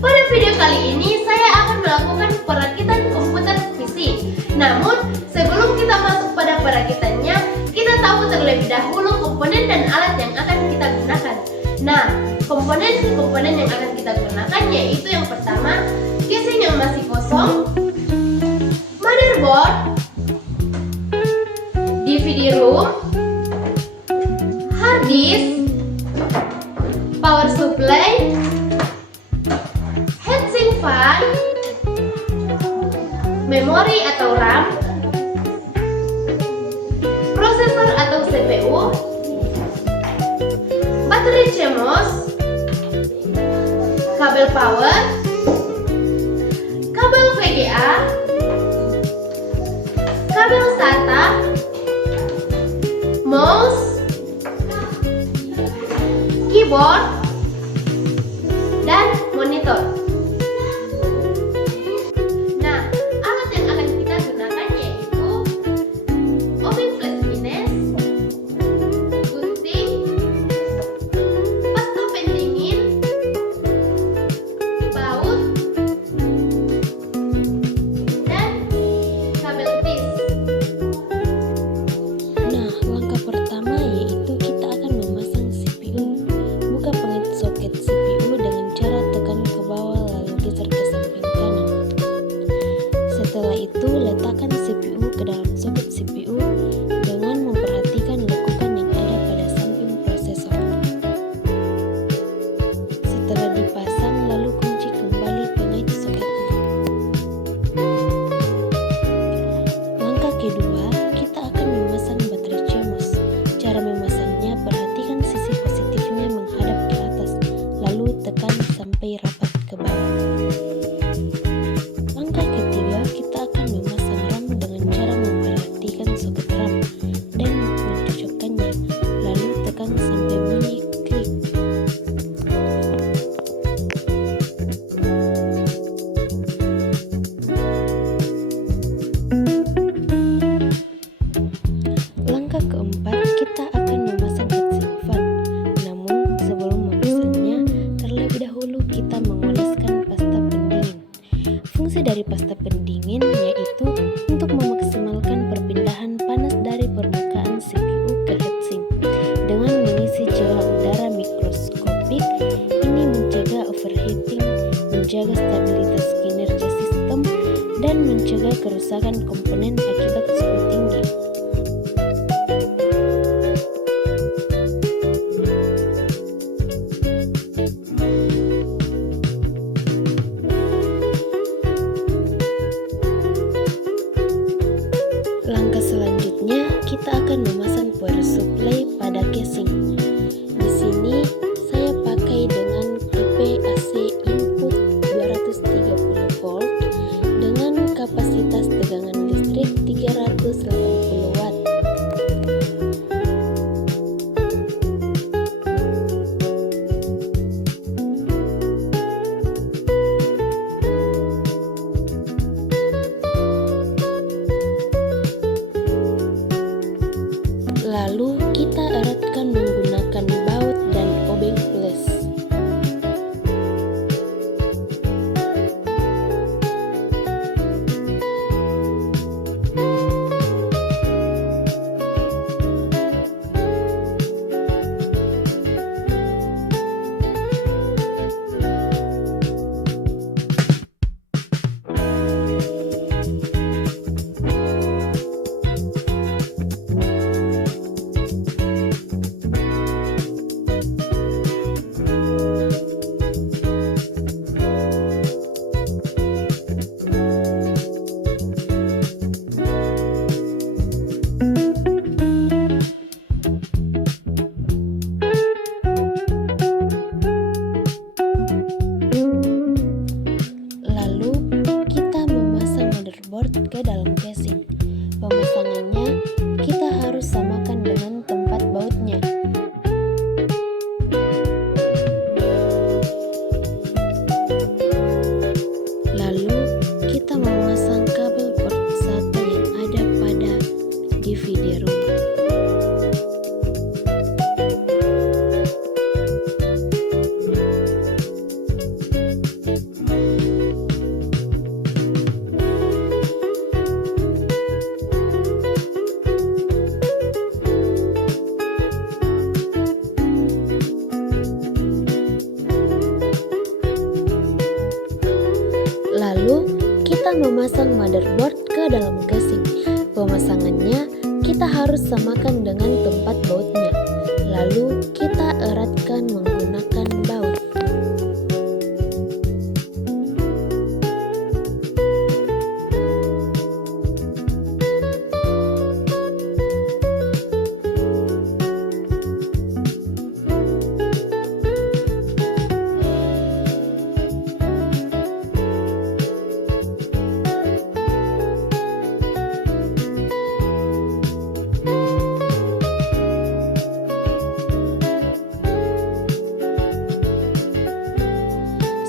pada video kali ini saya akan melakukan perakitan komputer PC. Namun, sebelum kita masuk pada perakitannya, kita tahu terlebih dahulu komponen dan alat yang akan kita gunakan. Nah, komponen yang akan kita gunakan yaitu yang pertama, casing yang masih kosong, motherboard, DVD room, hard disk, power supply, heatsink fan, memori atau RAM, prosesor atau CPU, baterai CMOS, kabel power, kabel VGA, kabel SATA, mouse, keyboard, dan monitor. Nah, alat yang akan kita gunakan yaitu obeng flash minus, gunting, pasta pendingin, baut, dan kabel tis. Nah, langkah pertama yaitu kita akan memasang CPU. Buka pengait soket CPU dengan cara tekan ke bawah lalu geser ke samping kanan. Setelah itu, letakkan CPU ke dalam soket CPU dengan memperhatikan lekukan yang ada pada samping prosesor. Setelah dipasang, lalu kunci kembali pengait soketnya. Langkah kedua, kita akan memasang baterai CMOS. Cara memasangnya, perhatikan sisi positifnya menghadap ke atas, lalu tekan sampai rapat ke bawah. Langkah ketiga, kita akan memasang RAM dengan cara memperhatikan soket RAM dan mencocokkannya, lalu tekan sampai bunyi klik. Langkah keempat, kita akan memasang heatsink fan. Namun, sebelum memasangnya, terlebih dahulu kita mengoleskan pasta pendingin. Fungsi dari pasta pendingin yaitu untuk memaksimalkan perpindahan panas dari permukaan CPU ke heatsink. Dengan mengisi celah udara mikroskopik, ini mencegah overheating, menjaga stabilitas kinerja sistem, dan mencegah kerusakan komponen akibat suhu tinggi. Langkah selanjutnya, kita akan memasang power supply pada casing. Di sini saya pakai dengan tipe AC input 230 volt dengan kapasitas tegangan listrik 380 kita memasang motherboard ke dalam casing. Pemasangannya kita harus samakan dengan tempat bautnya. Lalu kita eratkan menggunakan baut.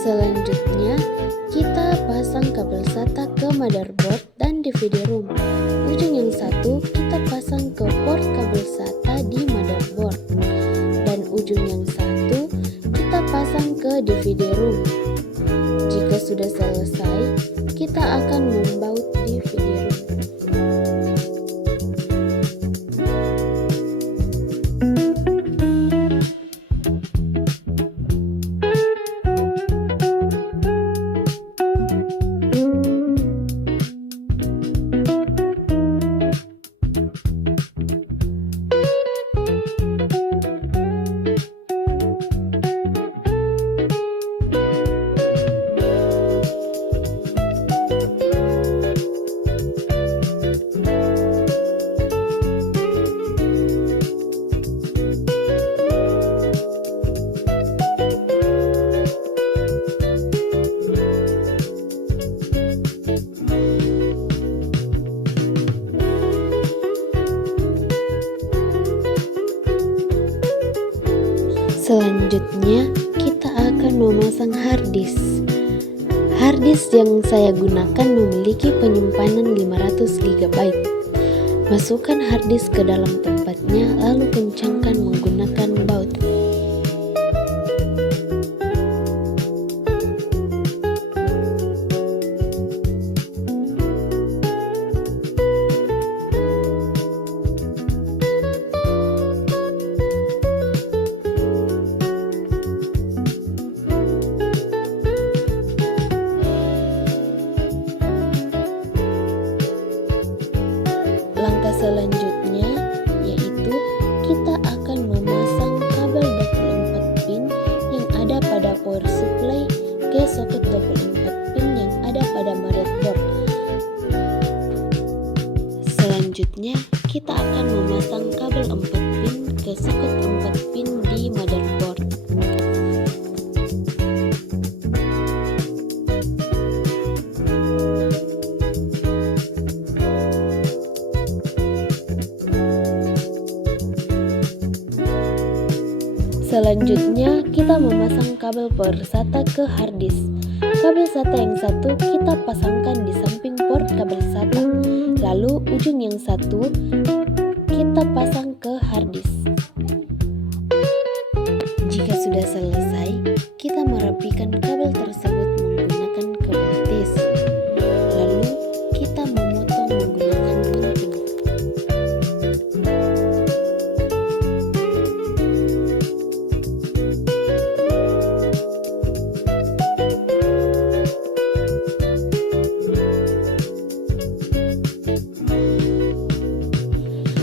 Selanjutnya, kita pasang kabel SATA ke motherboard dan DVD room. Ujung yang satu kita pasang ke port kabel SATA di motherboard, dan ujung yang satu kita pasang ke DVD room. Jika sudah selesai, kita akan membaut DVD room. Selanjutnya, kita akan memasang harddisk. Harddisk yang saya gunakan memiliki penyimpanan 500 GB. Masukkan harddisk ke dalam tempatnya, lalu kencangkan menggunakan baut. Langkah selanjutnya yaitu kita akan memasang kabel 24 pin yang ada pada power supply ke soket 24 pin yang ada pada motherboard. Selanjutnya kita akan memasang kabel 4 pin ke soket 4 pin di motherboard. Selanjutnya, kita memasang kabel power SATA ke harddisk. Kabel SATA yang satu kita pasangkan di samping port kabel SATA. Lalu ujung yang satu kita pasang ke harddisk. Jika sudah selesai, kita merapikan kabel tersebut menggunakan kabel tis. Lalu kita memotong menggunakan gunting.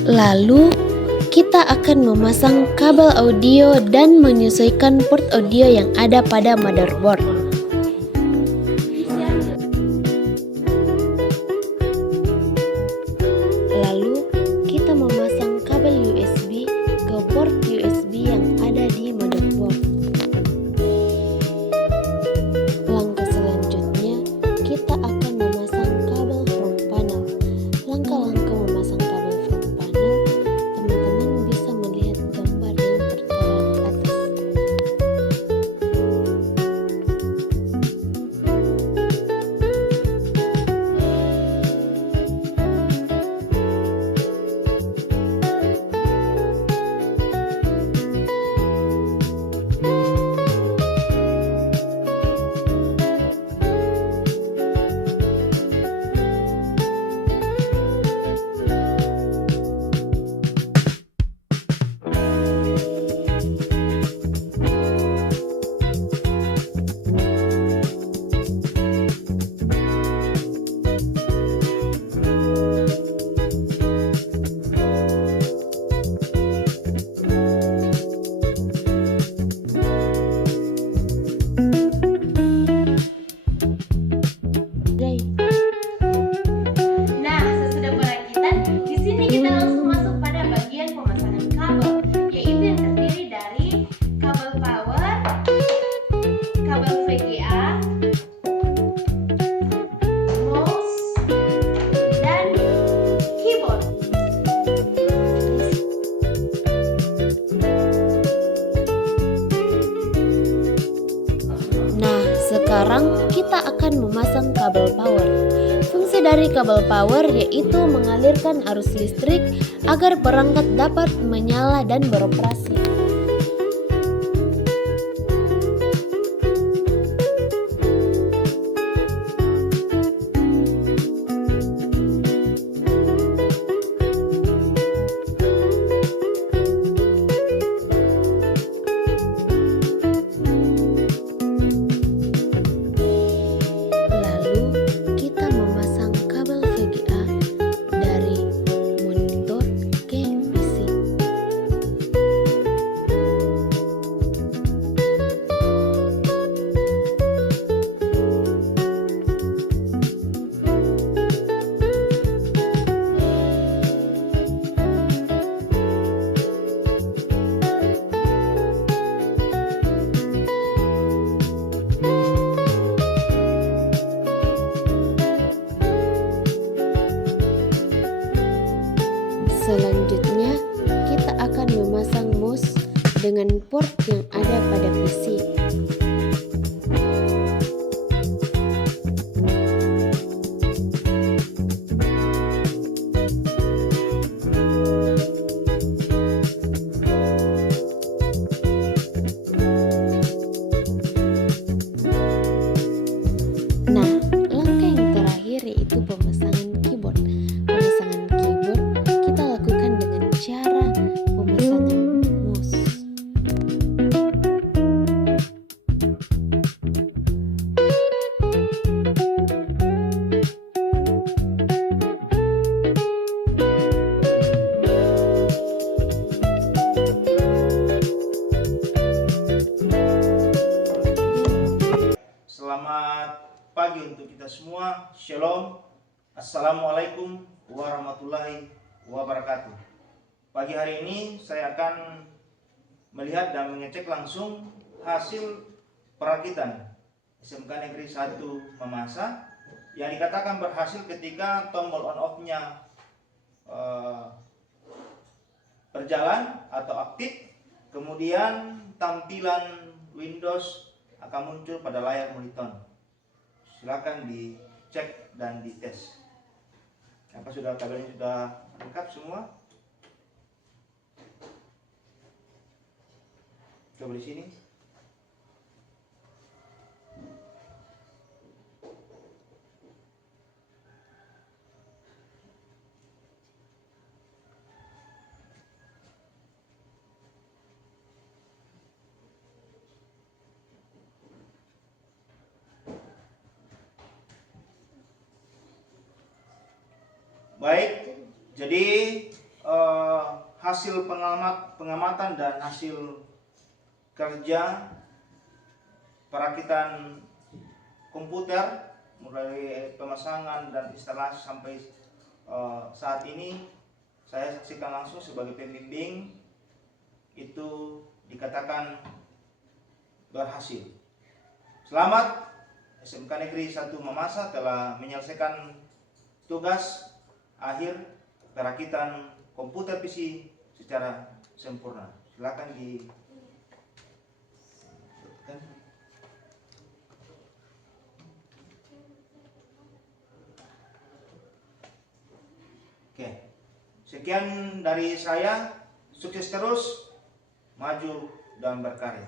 Lalu kita akan memasang kabel audio dan menyesuaikan port audio yang ada pada motherboard. Lalu kita memasang kabel USB ke port USB yang ada di motherboard. Langkah selanjutnya kita akan memasang kabel front panel. Langkah-langkah memasang kabel front panel, teman-teman bisa melihat gambar yang tertera di atas. Sekarang kita akan memasang kabel power. Fungsi dari kabel power yaitu mengalirkan arus listrik agar perangkat dapat menyala dan beroperasi. Lalu kita memasang kabel VGA dari monitor ke PC. Selanjutnya, kita akan memasang mouse dengan port yang ada pada PC. Nah, langkah yang terakhir yaitu pemasangan keyboard. Pemasangan keyboard kita lakukan dengan cara pemasangan mouse. Selamat pagi untuk kita semua. Shalom. Assalamualaikum warahmatullahi wabarakatuh. Pagi hari ini saya akan melihat dan mengecek langsung hasil perakitan SMK Negeri 1 Mamasa yang dikatakan berhasil ketika tombol on off-nya berjalan atau aktif, kemudian tampilan Windows akan muncul pada layar monitor. Silakan dicek dan dites. Apa sudah kabelnya sudah lengkap semua? Coba di sini. Baik, jadi hasil pengamatan dan hasil kerja perakitan komputer mulai pemasangan dan instalasi sampai saat ini saya saksikan langsung sebagai pembimbing itu dikatakan berhasil. Selamat, SMK Negeri 1 Mamasa telah menyelesaikan tugas akhir perakitan komputer PC secara sempurna. Silakan di Oke. Sekian dari saya. Sukses terus, maju dan berkarya.